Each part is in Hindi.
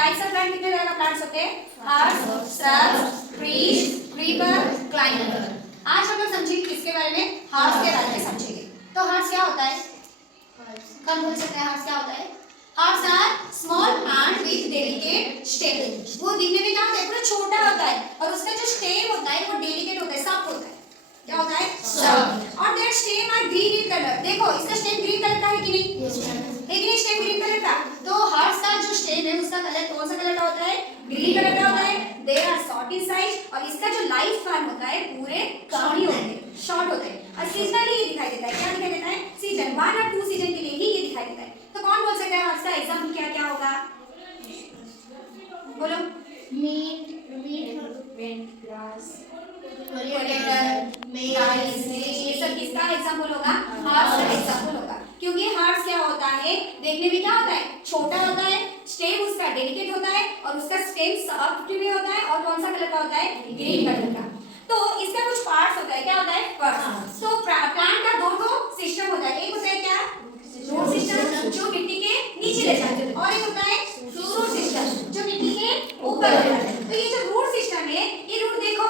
टाइप्स ऑफ प्लांट कितने तरह का प्लांट्स होते हैं? Herbs, shrubs, trees, creeper, climber. आज हम लोग समझेंगे किसके बारे में? हर्ब्स के बारे में समझेंगे। तो हर्ब्स क्या होता है? कौन बोल सकता है हर्ब्स क्या होता है? Herbs are small plant with delicate stem। वो दिखने में क्या होता है? पूरा छोटा होता है और उसका जो स्टेम होता है वो डेलिकेट होता है, सॉफ्ट होता है। क्या होता है? सॉफ्ट। और that stem are green in colour. देखो इसका स्टेम ग्रीन कलर का है कि नहीं? है कि नहीं स्टेम ग्रीन कलर का? तो हर्ब्स का जो स्टेम है उसका कलर कौन सा कलर का होता है? ग्रीन कलर का होता है। They are short in size और इसका जो लाइफ स्पैन होता है पूरे शॉर्ट होते हैं, शॉर्ट होते हैं। और सीजनली ये दिखाई देता है। क्या दिखाई देता है? सीजन 1 और 2 सीजन के लिए ही ये दिखाई देता है। तो कौन बोल सकता है हर्ब्स का एग्जांपल क्या क्या होगा? बोलो। मीट, ग्रास, कोरिएंडर, मेस, ये सब किसका एग्जांपल होगा? हर्ब्स का एग्जांपल होगा। क्योंकि हर्ब्स क्या होता है? देखने में क्या होता है? छोटा होता है, स्टेम उसका डेलिकेट होता है और उसका स्टेम सॉफ्ट में होता है और कौन सा कलर का होता है? ग्रीन कलर का। तो इसका कुछ पार्ट्स होता है। क्या होता है? पार्ट्स। तो प्लांट का दो सिस्टम होता है। एक होता है क्या? रूट सिस्टम जो मिट्टी के नीचे रहता है और एक होता है फ्लोरोट सिस्टम जो मिट्टी के ऊपर रहता है। तो ये जो रूट सिस्टम है, ये रूट देखो,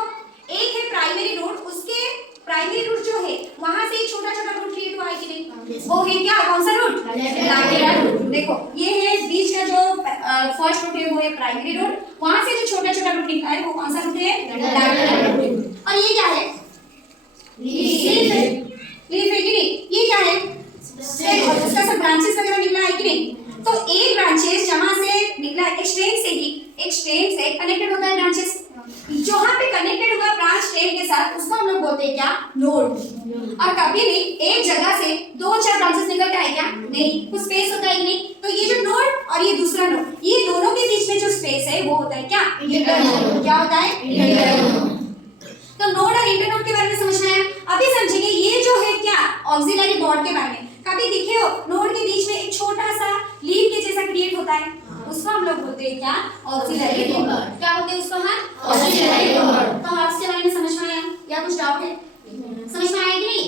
एक है प्राइमरी रूट, उसके प्राइमरी रूट जो है वहां से एक छोटा छोटा रूट क्रिएट हुआ है कि नहीं? वो है क्या? कौन सा रूट? लैटेरल रूट। देखो ये है बीच का जो फर्स्ट रूट है वो है प्राइमरी रूट, वहां से जो छोटा छोटा रूट निकला है वो कौन सा रूट है? लैटेरल रूट। और ये क्या है? लीफ है। लीफ है कि नहीं? ये क्या है? और उसका सब ब्रांचेस वगैरह निकला है कि नहीं? तो एक ब्रांचेस जहां से निकला है, एक स्टेम से कनेक्टेड होता है ब्रांचेस। जहां पे कनेक्टेड हुआ ब्रांच स्टेम के साथ उसको हम लोग बोलते हैं क्या? नोड। और कभी भी एक जगह से दो चार ब्रांचेस निकल के आए क्या? नहीं, कुछ स्पेस होता है कि नहीं? तो ये जो नोड और ये दूसरा नोड, ये दोनों के बीच में जो स्पेस है वो होता है क्या? इंटरनोड। क्या होता है? इंटरनोड। तो नोड और इंटरनोड के बारे में समझना है। अभी समझेंगे ये जो है क्या? ऑक्सिलरी बॉन्ड के बारे में। कभी दिखे हो नोड के बीच में एक छोटा सा लीफ के जैसा क्रिएट होता है, उसको हम लोग बोलते हैं क्या? Auxiliary bond. क्या बोलते हैं उसको? हम ऑक्सिलरी बॉन्ड। तो हर्ब्स के बारे में समझ में आया या कुछ डाउट है? समझ में आया कि नहीं?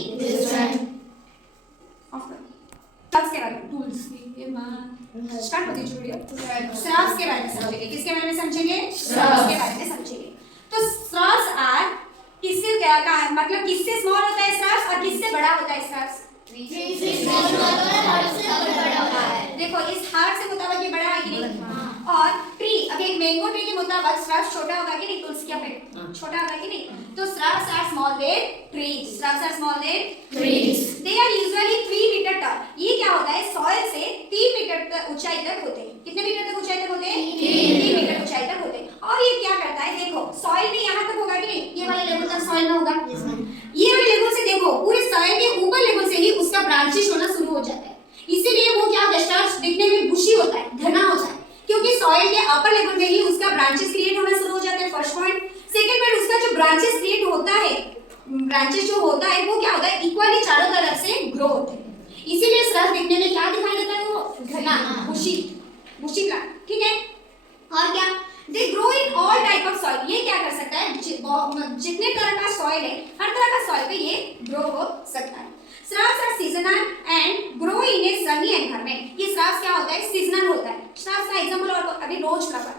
हर्ब्स के बारे में टूल्स स्टार्ट होती है वीडियो। श्रब्स के बारे में समझेंगे। किसके बारे में समझेंगे? श्रब्स के बारे में समझेंगे। तो श्रब्स आर किससे क्या का मतलब किससे स्मॉल होता है श्रब्स और किससे बड़ा होता है श्रब्स? देखो इस हार्ट से मुताबिक ये बड़ा है कि नहीं? और ट्री, अभी एक मैंगो ट्री के मुताबिक श्रब्स छोटा होगा कि नहीं? तुलसी का पेड़ छोटा होगा कि नहीं? तो shrubs are small than trees. Shrubs are small than trees. They are usually 3 metre tall. ये क्या होता है? सॉइल से 3 मीटर तक ऊंचाई तक होते हैं। कितने मीटर तक ऊंचाई तक होते हैं? 3 मीटर ऊंचाई तक होते हैं। और ये क्या करता है? देखो सॉइल में यहां तक होगा कि नहीं? ये वाले लेवल तक सॉइल में होगा। ये वाले लेवल से देखो पूरे सॉइल के ऊपर लेवल से ही उसका ब्रांचेस होना शुरू हो जाता है। इसीलिए वो क्या होता है? स्टार्च दिखने में बुशी होता है, घना होता है, क्योंकि सॉइल के अपर लेवल में ही उसका ब्रांचेस क्रिएट होना शुरू हो जाता है। First point. सेकंड पॉइंट, उसका जो ब्रांचेस क्रिएट होता है, ब्रांचेस जो होता है वो क्या होता है? इक्वली चारों तरफ से ग्रो होते हैं। इसीलिए श्रब्स दिखने में क्या दिखाई देता है? वो घना, बुशी प्लांट। ठीक है। और क्या? They grow in all type of soil. ये क्या कर सकता है? जितने तरह का सॉइल है हर तरह का सॉइल पे ये ग्रो हो सकता है। Shrubs are seasonal and grow in a sunny environment. ये श्रब्स क्या होता है? सीजनल होता है। श्रब्स का एग्जांपल और अभी रोज फ्लावर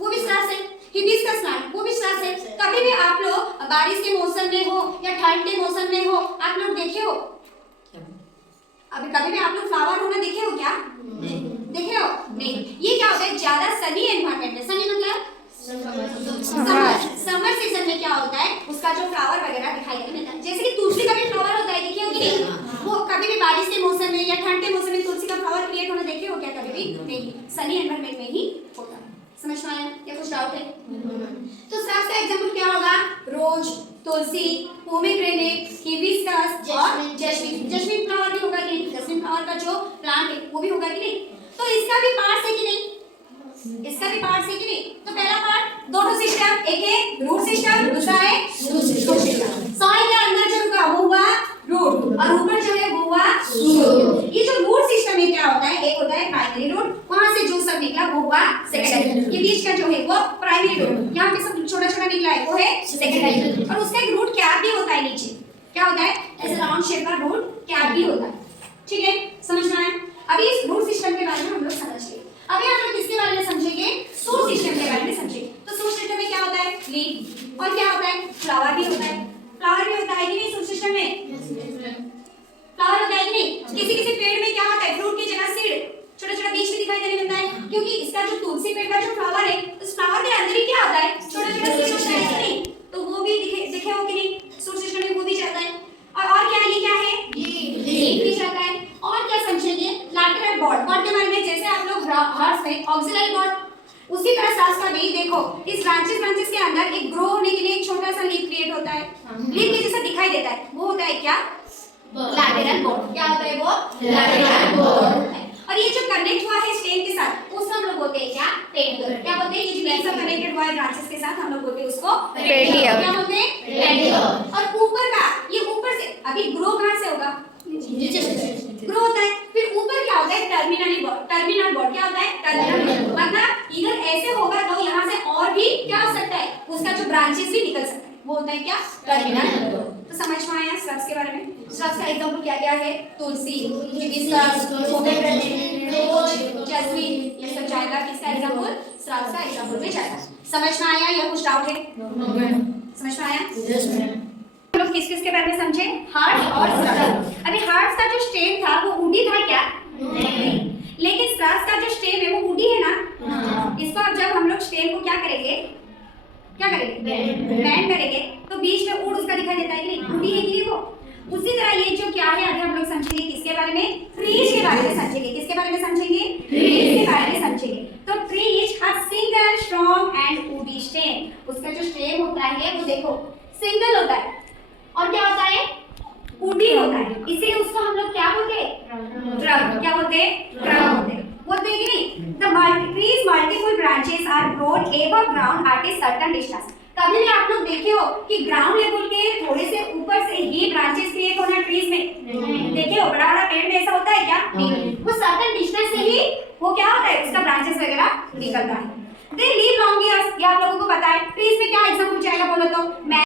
वो भी श्रब्स है। हिबिस्कस प्लांट वो भी श्रब्स है। कभी भी आप लोग बारिश के मौसम में हो या ठंड के मौसम में हो आप लोग देखे हो? अभी कभी भी आप लोग फ्लावर होना देखे हो क्या? देखे हो? नहीं। ये क्या होता है? ज्यादा सनी एनवायरनमेंट में। सनी मतलब समर सीजन में क्या होता है? उसका जो फ्लावर वगैरह दिखाई देता है। जैसे कि तुलसी का भी फ्लावर होता है, देखे हो कि नहीं? वो कभी भी बारिश के मौसम में या ठंड के मौसम में तुलसी का फ्लावर क्रिएट होना देखे हो क्या? कभी भी नहीं। सनी एनवायरनमेंट में ही होता है। समझ में आया या कुछ डाउट है? तो श्रब्स का एग्जांपल क्या होगा? रोज, तुलसी, पोमेग्रेनेट, हिबिस्कस और जैस्मिन। जैस्मिन फ्लावर भी होगा कि नहीं? जैस्मिन फ्लावर का जो प्लांट है वो भी होगा कि नहीं? तो इसका भी पार्ट्स है कि नहीं? इसका भी पार्ट्स है कि नहीं? तो पहला पार्ट दोनों सिस्टम, एक है रूट सिस्टम, दूसरा है शूट सिस्टम। सॉइल के अंदर जो होगा वो हुआ रूट और ऊपर जो है वो हुआ शूट। ये जो रूट सिस्टम में क्या होता है? एक होता है प्राइमरी रूट, वहां से जो सब निकला वो हुआ सेकेंडरी रूट। ये बीच का जो है वो प्राइमरी रूट, यहाँ पे सब छोटा छोटा निकला है वो है सेकेंडरी रूट। और उसका एक रूट कैप भी होता है नीचे। क्या होता है? ऐसे राउंड शेप का रूट कैप भी होता है। ठीक है, समझ में आया? अभी इस रूट सिस्टम के बारे में हम लोग समझ गए। अभी हम लोग किसके बारे में समझेंगे? इसका जो तुलसी पेड़ का जो फ्लावर है, उस फ्लावर के अंदर ही क्या आता है, छोटा छोटा सीड होता है कि नहीं, तो वो भी दिखे हो कि नहीं, सूट सिस्टम में वो भी जाता है। और क्या ये क्या है, लीफ भी जाता है। और क्या समझेंगे, लैटरल बॉड, बॉड के बारे में जैसे आप लोग हर्स में ऑक्सिलरी बॉड, उसी तरह सांस का भी देखो, इस ब्रांचेस के अंदर एक ग्रो होने के लिए एक छोटा सा लीफ क्रिएट होता है, लीफ के जैसा दिखाई देता है, वो होता है क्या, लैटरल बॉड। क्या होता है वो, लैटरल बॉड। और ये जो कनेक्ट हुआ है स्टेम के साथ, उसको हम लोग बोलते हैं क्या, पेडिकल। क्या बोलते हैं, ये जो लीफ सब कनेक्टेड हुआ है ब्रांचेस के साथ, हम लोग बोलते हैं उसको पेडिकल। क्या बोलते हैं, पेडिकल। और ऊपर का, ये ऊपर से अभी ग्रो कहां से होगा, ग्रो होता है, फिर ऊपर क्या होता है, टर्मिनल बॉड। टर्मिनल बॉड क्या होता है, टर्मिनल, मतलब इधर ऐसे होगा तो यहाँ से और भी क्या हो सकता है, उसका जो ब्रांचेस भी निकल सकता है, वो होता है क्या, टर्मिनल। तो समझ में आया श्रब्स के बारे में। श्रब्स का एग्जांपल क्या क्या है, तुलसी, हिबिस्कस, पोमेग्रेनेट, रोज, जैस्मीन, ये सब जाएगा किसका एग्जांपल, श्रब्स का एग्जांपल में जाएगा। समझ में आया या कुछ डाउट है, समझ में आया? Yes ma'am. लोग किस किस के बारे में समझे, हार्ट और श्रब्स। अभी हार्ट का जो स्टेम था वो वुडी था क्या, नहीं, लेकिन श्रब्स का जो स्टेम है वो वुडी है ना। इसको अब जब हम लोग स्टेम को क्या करेंगे, क्या करेंगे, बैंड करेंगे, तो बीच में वुड उसका दिखाई देता है कि नहीं, वुडी है कि नहीं वो। उसी तरह ये जो क्या है, अभी हम लोग समझेंगे किसके बारे में, ट्रीज के बारे में समझेंगे। किसके बारे में समझेंगे, ट्रीज के बारे में समझेंगे। तो trees have single strong and woody stem. उसका जो स्टेम होता है वो देखो सिंगल होता है, और क्या होता है, वुडी होता है, इसीलिए उसको हम लोग क्या बोलते हैं, ट्रंक। क्या बोलते हैं, ट्रंक बोलते हैं, बोलते हैं कि नहीं। The trees multiple branches are grown above ground at a certain distance। कभी भी आप लोग देखे हो कि ग्राउंड लेवल के थोड़े से ऊपर से ही ब्रांचेस क्रिएट होना ट्रीज में, देखे हो, बड़ा बड़ा पेड़ में ऐसा होता है क्या, नहीं, वो सर्टेन डिस्टेंस से ही वो क्या होता है, उसका ब्रांचेस वगैरह निकलता है। दे लीव लॉन्ग ईयर्स, ये आप लोगों को पता है। ट्रीज में क्या एग्जांपल जाएगा बोलो तो,